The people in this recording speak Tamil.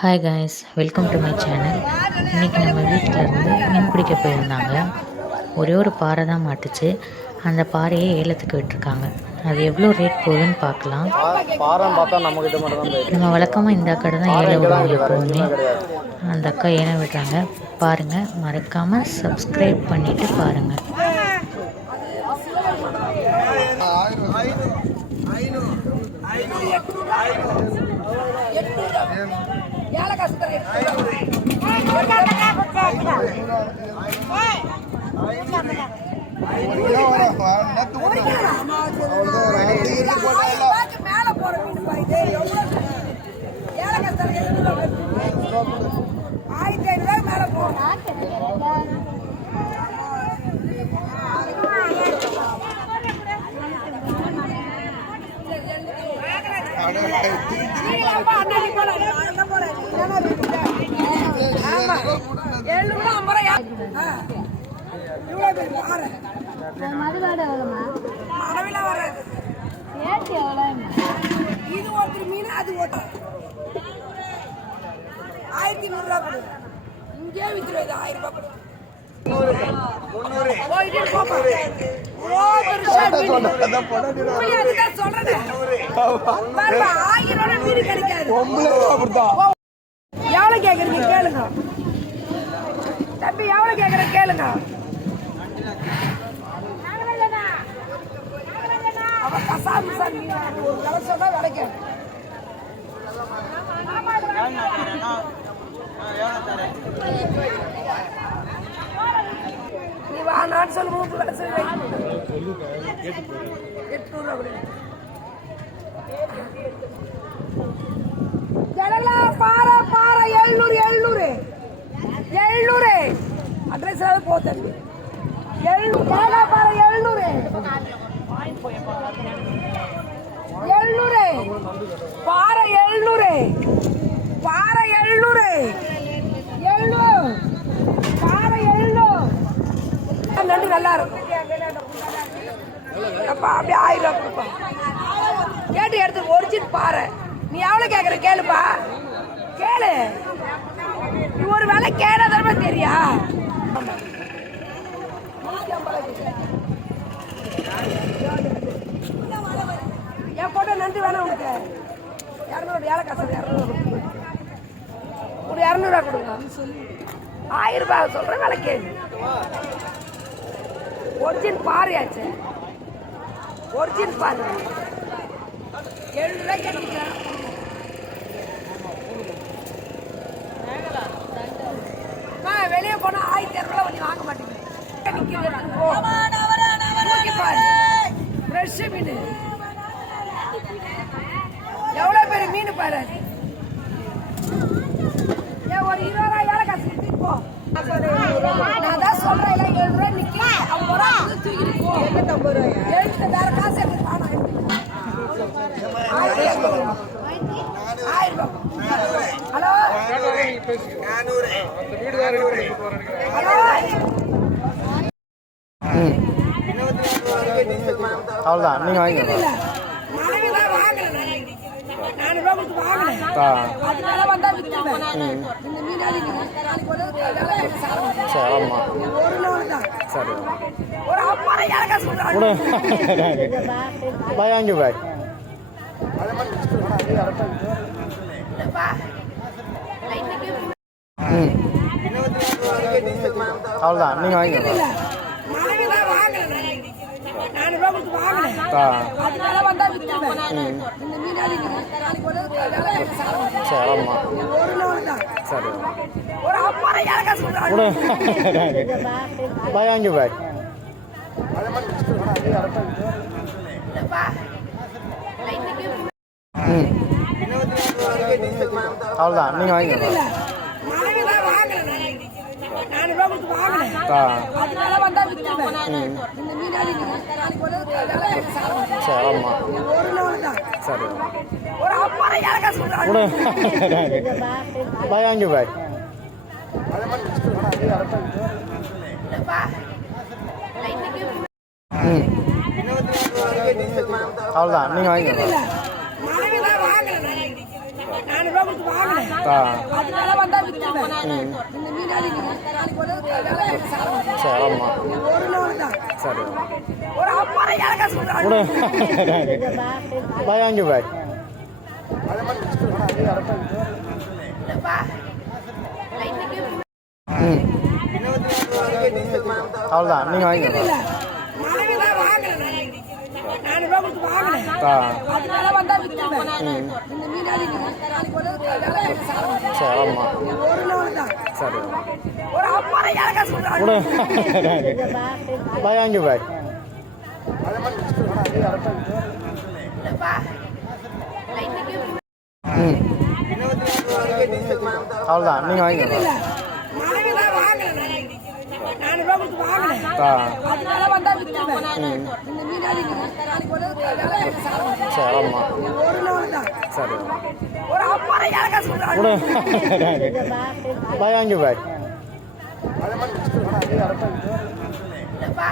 Hi guys, welcome to my channel. இன்றைக்கி நம்ம வீட்டில் இருந்து மீன் பிடிக்க போயிருந்தாங்க. ஒரே ஒரு பாறை தான் மாட்டுச்சு. அந்த பாறையை ஏலத்துக்கு விட்டுருக்காங்க. அது எவ்வளோ ரேட் போகுதுன்னு பார்க்கலாம். நம்ம வழக்கமாக இந்த கடை தான் ஏலம் விடுவாங்க எப்போவுமே. அந்த அக்கா ஏலம் விடுறாங்க பாருங்கள். மறக்காமல் சப்ஸ்கிரைப் பண்ணிவிட்டு பாருங்கள். இது ஒரு மீன், அது 1100 ரூபா. இங்கே வித்துருவது 1000 ரூபாய். எவ்வளவு கேக்குறீங்க கேளுங்க தம்பி, எவ்வளவு கேக்குற கேளுங்க. அவ கசாமி சாமி ஒரு கலை சொன்னா விலைக்கு நீ வா, நான் சொல்ல மூக்கு வேலை சொல்லி 800 ரூபா. பாறை பாறை 700 அட்ரஸ் போத்தேன். 700 பாறை 700 பாறை 700 பாறை 700 பாறை 700 நண்டு நல்லா இருக்கும். அப்பா அப்படியே 1000 ரூபாய் கொடுப்பா. கேட்டு எடுத்து ஒரிஜினல் பாறை. நீ எவ்வளவு கேக்குற கேளுப்பா, கேளு. நீ ஒரு வேலை கேடாதமா தெரியா? என் போட்டோ நன்றி வேணாம் உனக்கு. 200 ஏழை காசு 200 ஒரு 200 ரூபா கொடுங்க. 1000 ரூபாய் சொல்றேன், வேலை கேளு. ஒரிஜினல் பாறையாச்சு, ஒரிஜினல் பாரு. 7 ரூபாய் கேட்டுக்கிறேன். வெளியே போனா 1200 ரூபாய் நீ வாங்க மாட்டீங்க. ஃப்ரெஷ் மீன் எவ்வளவு பேர் மீன் பாரு. ஏன் ஒரு 20 ரூபாய் ஏழை காசு போ. நான் தான் சொல்றேன், 7 ரூபாய் நிக்கி 50 ரூபாய் தூக்கிட்டு போ. 7 வேற காசு எடுத்து தானா 1000 ரூபாய். ஹலோ அவ்வளோதான், நீங்கள் வாங்கிக்கலாம். சரி, ஆமாம், சரி. பாய் வாங்கி பாய். அவ்வளோதான், நீங்கள் வாங்கிக்கலாம். சரி, ஆமாம், சரி. பாய் வாங்கி பாய். அவ்வளோதான், நீங்கள் வாங்கிக்கலாம். சரி, ஆமாம், சரி. பாய் வாங்கி பாய். அவ்வளோதான், நீங்கள் வாங்கிக்கலாம். கொடுத்து வாங்கினேன். ஆ அதனால வந்தா வித்துருவேன். இந்த மீனாடி நாளைக்கு ஒரு வேலை எனக்கு சாப்பிடும். சரி ஆமாம் ஒரு நாள் தான். சரி ஒரு அம்மா எனக்கு காசு கொடுக்குறாங்க. கூட பாய் வாங்கி பாய் ம் அவ்வளோதான் நீங்கள் வாங்கிக்கோங்க இல்ல மனைவி தான் வாங்கினேன். 4 ரூபா கொடுத்து வாங்கினேன். ஆ அதனால வந்தா வித்துருவேன். இந்த மீனாடி நாளைக்கு ஒரு வேலை எனக்கு சாப்பிடும். சரி ஆமாம் ஒரு நாள் தான். சரி ஒரு அம்மா எனக்கு காசு கொடுக்குறாங்க. கூட பாய் வாங்கி பாய் ம் அவ்வளோதான் நீங்கள் வாங்கிக்கோங்க இல்ல மனைவி தான் வாங்கினேன். 4 ரூபா கொடுத்து வாங்கினேன். ஆ அதனால வந்தா வித்துருவேன். இந்த மீனாடி நாளைக்கு ஒரு வேலை எனக்கு சாப்பிடும். சரி ஆமாம் ஒரு நாள் தான். சரி ஒரு அம்மா எனக்கு காசு கொடுக்குறாங்க. கூட பாய் வாங்கி பாய் இல்லப்பா